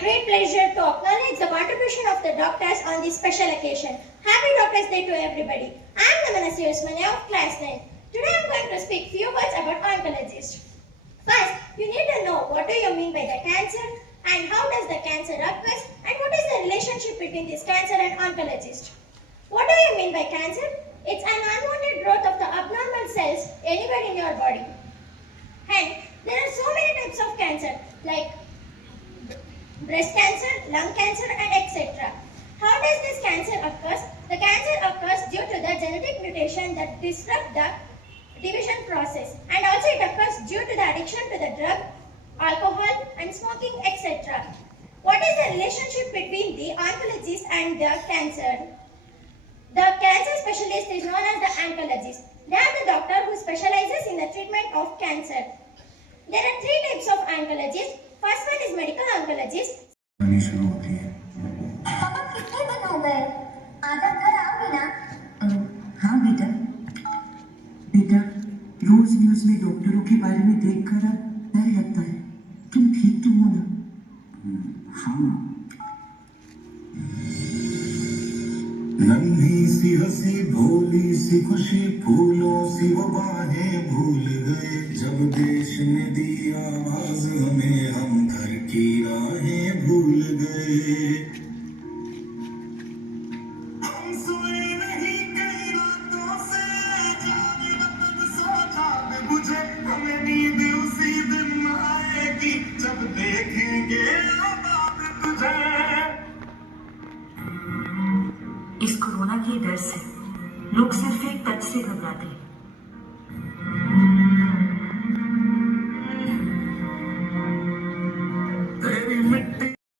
great pleasure to acknowledge the contribution of the doctors on this special occasion. Happy Doctors Day to everybody. I am Namanasi Usmane of Class 9. Today I am going to speak few words about oncologist. First, you need to know what do you mean by the cancer and how does the cancer occur and what is the relationship between this cancer and oncologist. What do you mean by cancer? It's an unwanted growth of the abnormal cells anywhere in your body. And there are so many types of cancer like breast cancer, lung cancer and etc. How does this cancer occur? The cancer occurs due to the genetic mutation that disrupt the division process, and also it occurs due to the addiction to the drug, alcohol and smoking etc. What is the relationship between the oncologist and the cancer? The cancer specialist is known as the oncologist. They are the doctor who specializes in the treatment of cancer. There are three types of oncologists. First one is medical oncologist. शुरू होती है। पापा कितने दिन हो गए? आधा घर आओगी ना? हाँ बेटा, बेटा रोज न्यूज में डॉक्टरों के बारे में देखकर अब डर लगता है। तुम ठीक तो हो ना? हाँ। नन्ही सी हंसी भोली सी खुशी फूलों सी वो बाहें भूल गए जब देश ने दी आवाज हमें हम घर की राहें भूल गए हम सोए नहीं कई रातों से जागे तब सोचा बुझे हमें नींद उसी दिन आएगी जब देखेंगे आबाद तुझे इस कोरोना के डर से लोग सिर्फ एक टच से घबराते हैं।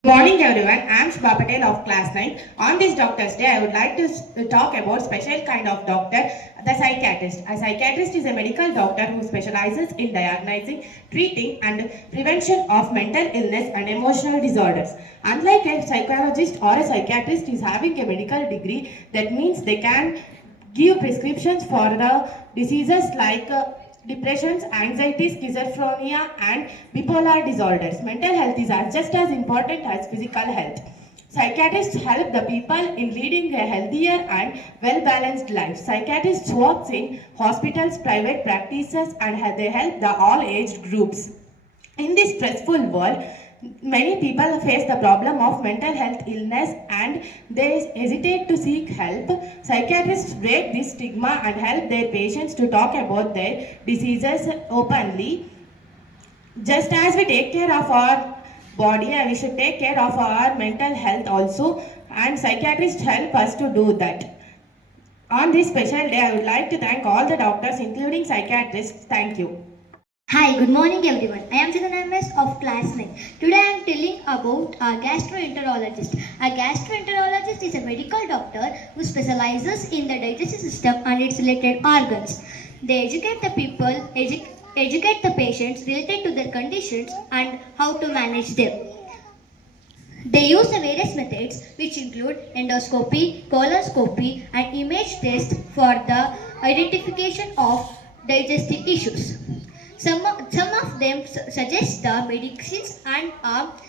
Good morning everyone, I am Shubha Patel of class 9. On this Doctor's Day, I would like to talk about special kind of doctor, the psychiatrist. A psychiatrist is a medical doctor who specializes in diagnosing, treating and prevention of mental illness and emotional disorders. Unlike a psychologist or a psychiatrist is having a medical degree, that means they can give prescriptions for the diseases like depressions, anxiety, schizophrenia and bipolar disorders. Mental health is just as important as physical health. Psychiatrists help the people in leading a healthier and well-balanced life. Psychiatrists work in hospitals, private practices and they help the all age groups. In this stressful world, many people face the problem of mental health illness and they hesitate to seek help. Psychiatrists break this stigma and help their patients to talk about their diseases openly. Just as we take care of our body, we should take care of our mental health also, and psychiatrists help us to do that. On this special day, I would like to thank all the doctors including psychiatrists. Thank you. Hi, good morning everyone. I am Chidan MS of class 9. Today I am telling about a gastroenterologist. A gastroenterologist is a medical doctor who specializes in the digestive system and its related organs. They educate the people, educate the patients related to their conditions and how to manage them. They use the various methods which include endoscopy, colonoscopy and image tests for the identification of digestive issues. Some of them suggest the medicines and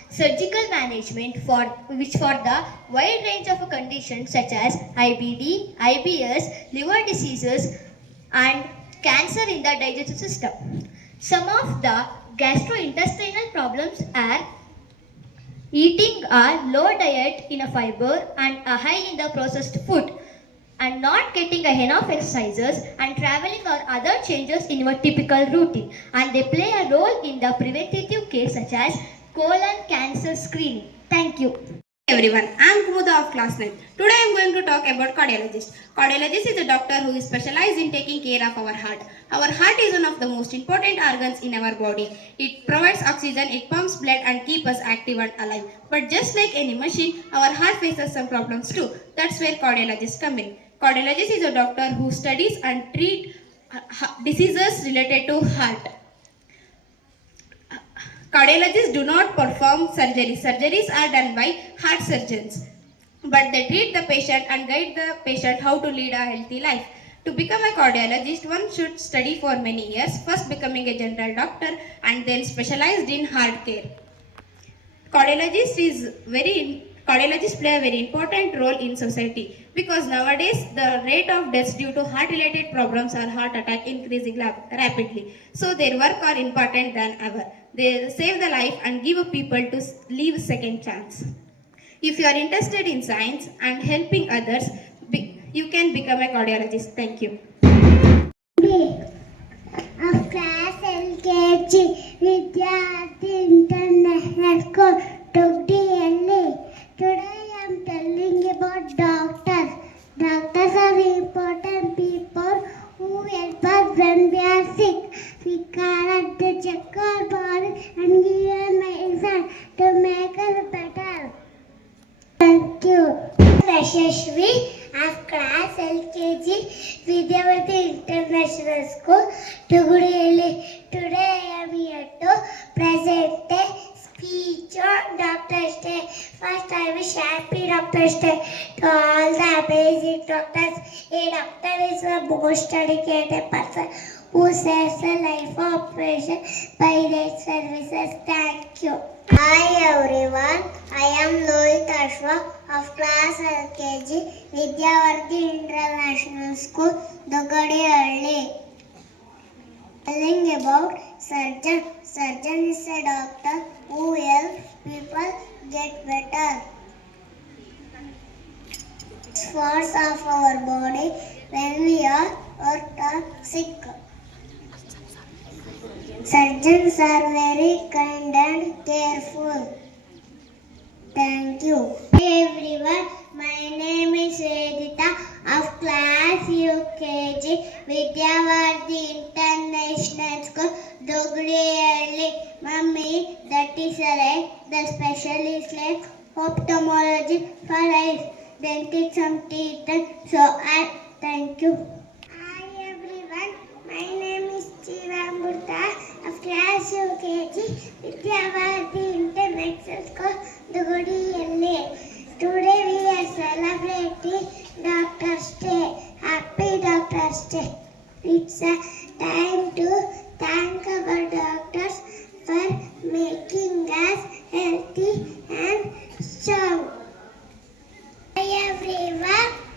surgical management for the wide range of conditions such as IBD, IBS, liver diseases and cancer in the digestive system. Some of the gastrointestinal problems are eating a low diet in a fiber and a high in the processed food, and not getting enough exercises and traveling or other changes in your typical routine, and they play a role in the preventative care such as colon cancer screening. Thank you. Hey everyone, I am Kumuda of class 9. Today I am going to talk about cardiologist. Cardiologist is a doctor who is specialized in taking care of our heart. Our heart is one of the most important organs in our body. It provides oxygen, it pumps blood and keeps us active and alive. But just like any machine, our heart faces some problems too. That's where cardiologists come in. Cardiologist is a doctor who studies and treats diseases related to heart. Cardiologists do not perform surgeries. Surgeries are done by heart surgeons. But they treat the patient and guide the patient how to lead a healthy life. To become a cardiologist, one should study for many years, first becoming a general doctor and then specialized in heart care. Cardiologists play a very important role in society because nowadays the rate of deaths due to heart related problems or heart attack increasing rapidly. So their work are important than ever. They save the life and give people to live second chance. If you are interested in science and helping others, you can become a cardiologist. Thank you. of class LKG Vidyarthi International School Tugdiಯಲ್ಲಿ. Today I am telling about doctors. Doctors are important people who help us when we are sick. We cannot check our body and give us medicine to make us better. Thank you. Yashashvi of class LKG Vidyavarthi International School Tugudiyalli. Today I am here to present a speech on Doctor's Day. First I wish happy Doctor's Day to all the amazing doctors. A doctor is a most dedicated person who saves the life of patients by their services. Thank you. Hi everyone, I am Lohit Ashwa of class LKG Vidyavarthi International School Dogadiyalli. Telling about surgeon. Surgeon is a doctor who helps people get better. Parts of our body when we are sick. Surgeons are very kind and careful. Thank you. Hey everyone, my name is Vedita of class UKG Vidyavarthi International School Dogrialli. Mummy, that is right. The specialist like ophthalmology for eyes, dentist some teeth. So I thank you. Hi everyone, my name is Chivamurtha of class UKG Vidyavarthi International School Dogrialli. Today we are celebrating Doctor's Day. Happy Doctor's Day. It's a time to thank our doctors for making us healthy and strong. Hi everyone.